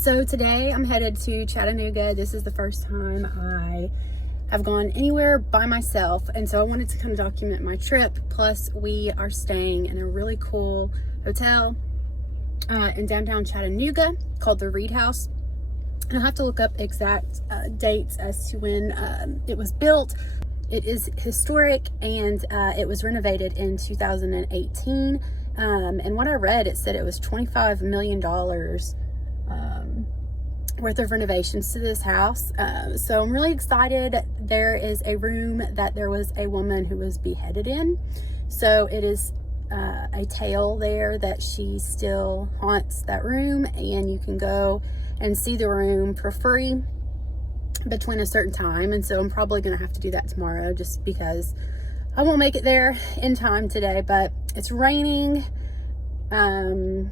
So today I'm headed to Chattanooga. This is the first time I have gone anywhere by myself, and so I wanted to kind of document my trip. Plus, we are staying in a really cool hotel in downtown Chattanooga called the Reed House. And I'll have to look up exact dates as to when it was built. It is historic, and it was renovated in 2018. And what I read, it said it was $25 million worth of renovations to this house. So I'm really excited. There is a room that there was a woman who was beheaded in. So it is a tale there that she still haunts that room, and you can go and see the room for free between a certain time. And so I'm probably gonna have to do that tomorrow, just because I won't make it there in time today. But it's raining, kind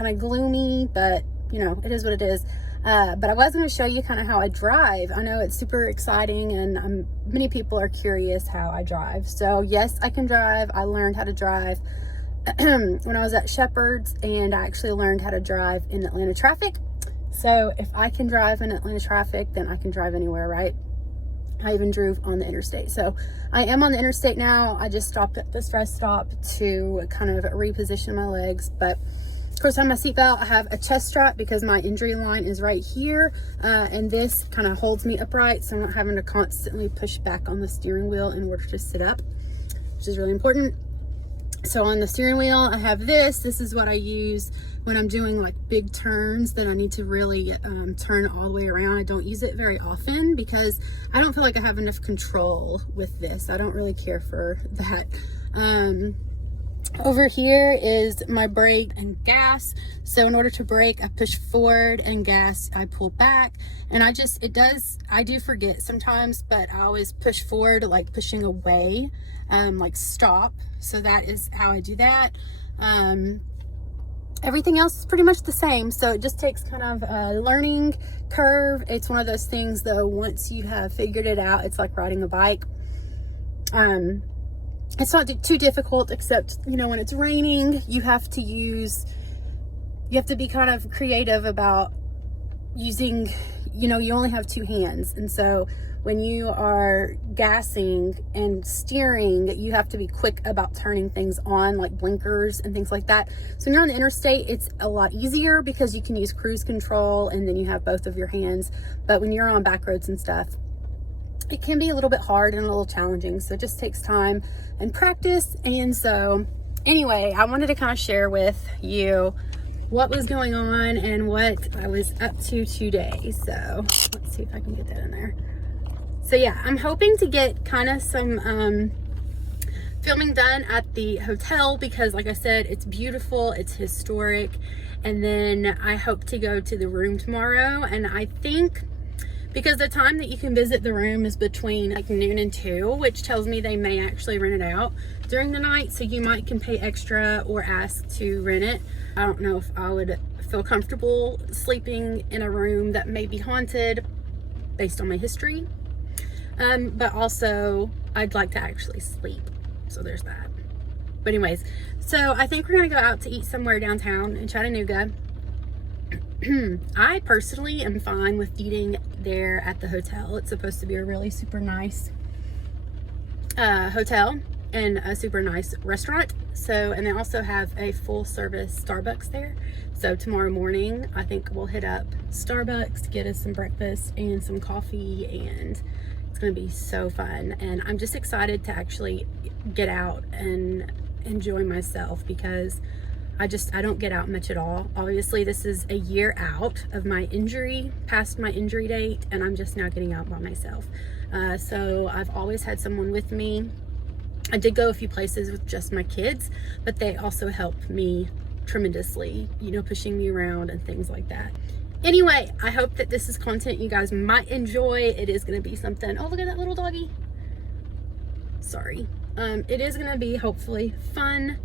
of gloomy, but you know, it is what it is. But I was going to show you kind of how I drive. I know it's super exciting, and many people are curious how I drive. So yes, I can drive. I learned how to drive when I was at Shepherd's, and I actually learned how to drive in Atlanta traffic. So if I can drive in Atlanta traffic, then I can drive anywhere, right? I even drove on the interstate. So I am on the interstate now. I just stopped at this rest stop to kind of reposition my legs. But of course, I have my seatbelt. I have a chest strap because my injury line is right here. And this kind of holds me upright, so I'm not having to constantly push back on the steering wheel in order to sit up, which is really important. So on the steering wheel, I have this. This is what I use when I'm doing like big turns that I need to really turn all the way around. I don't use it very often because I don't feel like I have enough control with this. I don't really care for that. Over here is my brake and gas. So in order to brake, I push forward, and gas, I pull back. And I do forget sometimes, but I always push forward, like pushing away, like stop. So that is how I do that. Everything else is pretty much the same. So it just takes kind of a learning curve. It's one of those things though, once you have figured it out, it's like riding a bike. It's not too difficult, except, you know, when it's raining, you have to be kind of creative about using, you know, you only have two hands. And so when you are gassing and steering, you have to be quick about turning things on, like blinkers and things like that. So when you're on the interstate, it's a lot easier because you can use cruise control and then you have both of your hands. But when you're on back roads and stuff, it can be a little bit hard and a little challenging. So it just takes time and practice. And so anyway, I wanted to kind of share with you what was going on and what I was up to today. So let's see if I can get that in there. So yeah, I'm hoping to get kind of some filming done at the hotel because, like I said, it's beautiful, it's historic. And then I hope to go to the room tomorrow. And I think, because the time that you can visit the room is between like noon and 2, which tells me they may actually rent it out during the night. So you can pay extra or ask to rent it. I don't know if I would feel comfortable sleeping in a room that may be haunted based on my history. But also I'd like to actually sleep. So there's that. But anyways, so I think we're gonna go out to eat somewhere downtown in Chattanooga. I personally am fine with eating there at the hotel. It's supposed to be a really super nice hotel and a super nice restaurant. So, and they also have a full service Starbucks there. So tomorrow morning, I think we'll hit up Starbucks to get us some breakfast and some coffee, and it's gonna be so fun. And I'm just excited to actually get out and enjoy myself because I don't get out much at all. Obviously, this is a year out of my injury, past my injury date, and I'm just now getting out by myself. So I've always had someone with me. I did go a few places with just my kids, but they also helped me tremendously, you know, pushing me around and things like that. Anyway, I hope that this is content you guys might enjoy. It is gonna be something. Oh, look at that little doggy. Sorry. It is gonna be hopefully fun.